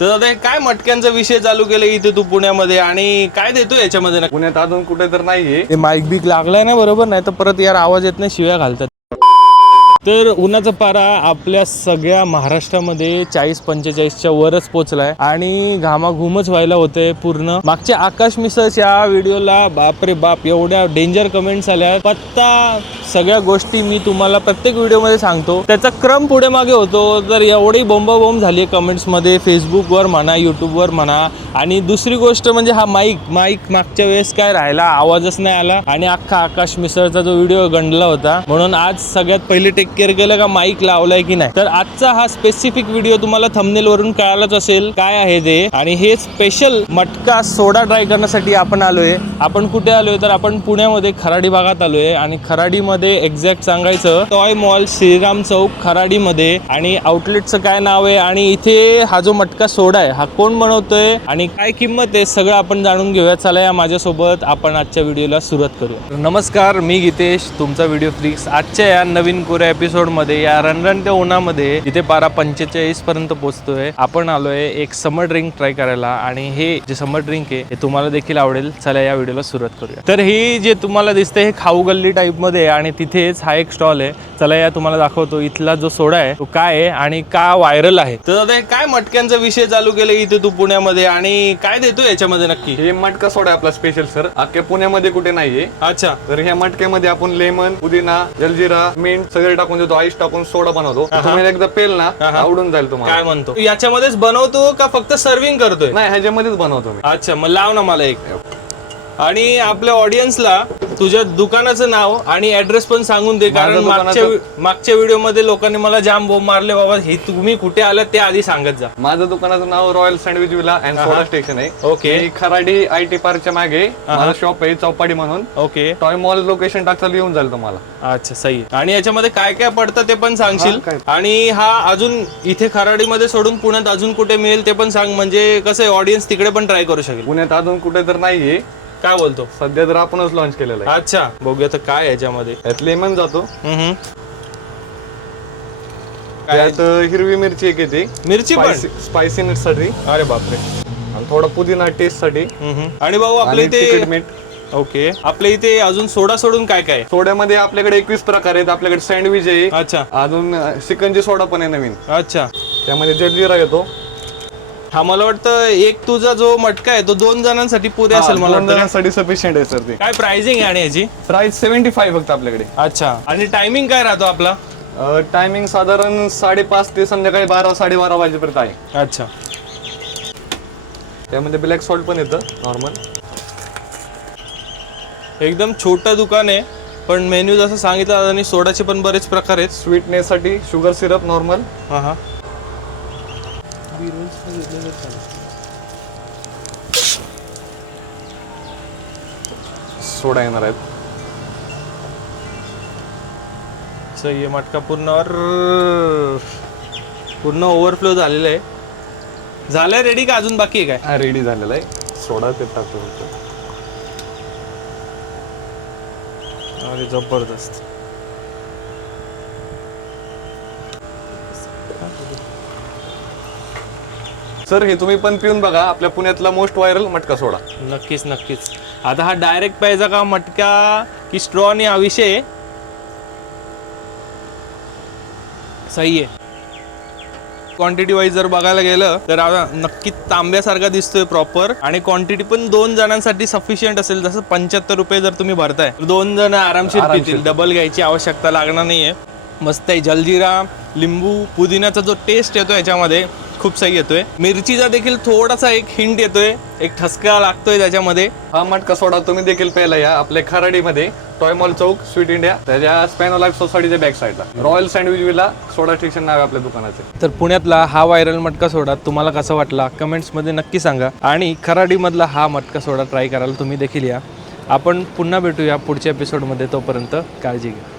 तर आता काय मटक्यांचा विषय चालू केला इथे तू पुण्यामध्ये आणि काय देतो याच्यामध्ये? पुण्यात अजून कुठे तर नाहीये. माईक बीक लागलाय ना बरोबर, नाही तर परत यार आवाज येत नाही, शिव्या घालतात. तर उन्हाचा पारा आपल्या सगळ्या महाराष्ट्रामध्ये 40-45च्या वरच पोचलाय आणि घामाघूमच व्हायला होते पूर्ण. मागच्या आकाश मिसळच्या व्हिडिओला बापरे बाप एवढ्या डेंजर कमेंट्स आल्या. पत्ता सगळ्या गोष्टी मी तुम्हाला प्रत्येक व्हिडिओमध्ये सांगतो, त्याचा क्रम पुढे मागे होतो. तर एवढी बोंबाबोंब झाली कमेंट्समध्ये, फेसबुकवर म्हणा, यूट्यूबवर म्हणा. आणि दुसरी गोष्ट म्हणजे हा माईक मागच्या वेळेस काय राहिला, आवाजच नाही आला आणि अख्खा आकाश मिसळचा जो व्हिडिओ गंडला होता. म्हणून आज सगळ्यात पहिले टेक केअर केलं का माईक लावलाय की नाही. तर आजचा हा स्पेसिफिक व्हिडिओ तुम्हाला थंबनेल वरून कळालंच असेल काय आहे ते. आणि हे स्पेशल मटका सोडा ट्राय करण्यासाठी आपण आलोय. आपण कुठे आलोय तर आपण पुण्यामध्ये खराडी भागात आलोय. आणि खराडीमध्ये एक्झॅक्ट सांगायचं टॉय मॉल, श्रीराम चौक, खराडीमध्ये. आणि आउटलेटचं काय नाव आहे आणि इथे हा जो मटका सोडा आहे हा कोण बनवतोय आणि काय किंमत आहे सगळं आपण जाणून घेऊया. चला या माझ्यासोबत आपण आजच्या व्हिडिओला सुरुवात करूया. नमस्कार, मी गीतेश, तुमचा व्हिडिओ फ्लिक्स. आजच्या या नवीन कोऱ्या एपिसोडमध्ये या रणरणत्या उन्हामध्ये जिथे पारा 45 पर्यंत पोहोचतोय, आपण आलोय एक समर ड्रिंक ट्राय करायला. आणि हे जे समर ड्रिंक आहे हे तुम्हाला देखील आवडेल. चला या व्हिडिओला सुरुवात करूया. तर ही जे तुम्हाला दिसते हे खाऊ गल्ली टाईप मध्ये आणि तिथेच हा एक स्टॉल आहे. चला या तुम्हाला दाखवतो इथला जो सोडा आहे तो काय आहे आणि का व्हायरल आहे. तर आता काय मटक्यांचा विषय चालू केला इथे तू पुण्यामध्ये आणि काय देतो याच्यामध्ये नक्की? हे मटका सोडा आपला स्पेशल सर, अख्ख्या पुण्यामध्ये कुठे नाहीये. अच्छा. तर ह्या मटक्यामध्ये आपण लेमन, पुदिना, जलजिरा, मीठ सगळे टाकून देतो, आईस टाकून सोडा बनवतो. तुम्ही एकदा पेल ना आवडून जाईल तुम्हाला. काय म्हणतो, याच्यामध्येच बनवतो का फक्त सर्विंग करतोय? नाही, ह्याच्यामध्येच बनवतो मी. अच्छा, मग लाव ना मला एक. आणि आपल्या ऑडियन्सला तुझ्या दुकानाचं नाव आणि ऍड्रेस पण सांगून दे, कारण मागच्या व्हिडिओ मध्ये लोकांनी मला जाम बोंब मारले, बाबा हे तुम्ही कुठे आलात ते आधी सांगत जा. माझं दुकानाचं नाव royal sandwich villa and soda station आहे. ओके. खराडी IT पार्कच्या मागे माझं शॉप आहे, चौपाडी म्हणून. ओके. टॉय मॉल लोकेशन टाकलं येऊन जाईल तुम्हाला. अच्छा, सही. आणि याच्यामध्ये काय काय पडतं ते पण सांगशील. आणि हा अजून इथे खराडीमध्ये सोडून पुण्यात अजून कुठे मिळेल ते पण सांग, म्हणजे कसं आहे ऑडियन्स तिकडे पण ट्राय करू शकेल. पुण्यात अजून कुठे तर नाहीये. काय बोलतो? सध्या तर आपणच लॉन्च केलेलं आहे. अच्छा, बघूया तर काय याच्यामध्ये. त्यात लेमन जातो, त्यात हिरवी मिरची एक येते, मिरची पण स्पायसीनेस साठी. अरे बापरे. आणि थोडा पुदिना टेस्ट साठी. आणि भाऊ आपल्या इथे मीठ. ओके. आपल्या इथे अजून सोडा सोडून काय काय? सोड्यामध्ये आपल्याकडे 21 प्रकार आहेत. आपल्याकडे सँडविच आहे. अच्छा. अजून सिकंजी सोडा पण आहे नवीन. अच्छा. त्यामध्ये जलजिरा येतो. हा, मला वाटतं एक तुझा जो मटका आहे तो 2 जणांसाठी पुरे असेल. मला वाटतं सफिशियंट आहे सर ते. काय प्राइसिंग आहे आणि याची? प्राइस 75 फक्त आपल्याकडे. अच्छा. आणि टायमिंग काय राहतो आपला? टायमिंग साधारण 5:30 ते संध्याकाळी 12-12:30 वाजेपर्यंत आहे. अच्छा. त्यामध्ये ब्लॅक सॉल्ट पण येतं नॉर्मल. एकदम छोटं दुकान आहे पण मेन्यू जसं सांगितलं आणि सोडाचे पण बरेच प्रकार आहेत. स्वीटनेस साठी शुगर सिरप नॉर्मल. हा. सोडा येणार आहेत. सही आहे. मटका पूर्ण ओव्हरफ्लो झालेला आहे. झालंय रेडी का अजून बाकी आहे? काय रेडी झालेला आहे. सोडा ते टाकतो फक्त. अरे जबरदस्त. सर हे तुम्ही पण पिऊन बघा, आपल्या पुण्यातला मोस्ट व्हायरल मटका सोडा. नक्कीच. आता हा डायरेक्ट प्यायचा का मटका की स्ट्रॉ ने हा विषय सही आहे. क्वांटिटी वाईज जर बघायला गेलं तर नक्की तांब्यासारखा दिसतोय प्रॉपर. आणि क्वांटिटी पण 2 जणांसाठी सफिशियंट असेल. जसं 75 रुपये जर तुम्ही भरताय 2 जण आरामशीर पितील. डबल घ्यायची आवश्यकता लागणार नाहीये. मस्त आहे. जलजिरा, लिंबू, पुदिन्याचा जो टेस्ट येतो याच्यामध्ये खूप सही येतोय. मिरचीचा देखील थोडासा एक हिंट येतोय, एक ठसका लागतोय त्याच्यामध्ये. हा मटका सोडा तुम्ही देखील प्यायला या आपल्या खराडीमध्ये, टॉय मॉल चौक, स्वीट इंडिया, त्याच्या स्पॅनो लाईफ सोसायटीच्या बॅक साईडला. रॉयल सँडविच विला सोडा स्टेशन नाव आहे आपल्या दुकानाचे. तर पुण्यातला हा व्हायरल मटका सोडा तुम्हाला कसा वाटला कमेंट्समध्ये नक्की सांगा. आणि खराडीमधला हा मटका सोडा ट्राय करायला तुम्ही देखील या. आपण पुन्हा भेटूया पुढच्या एपिसोडमध्ये. तोपर्यंत काळजी घ्या.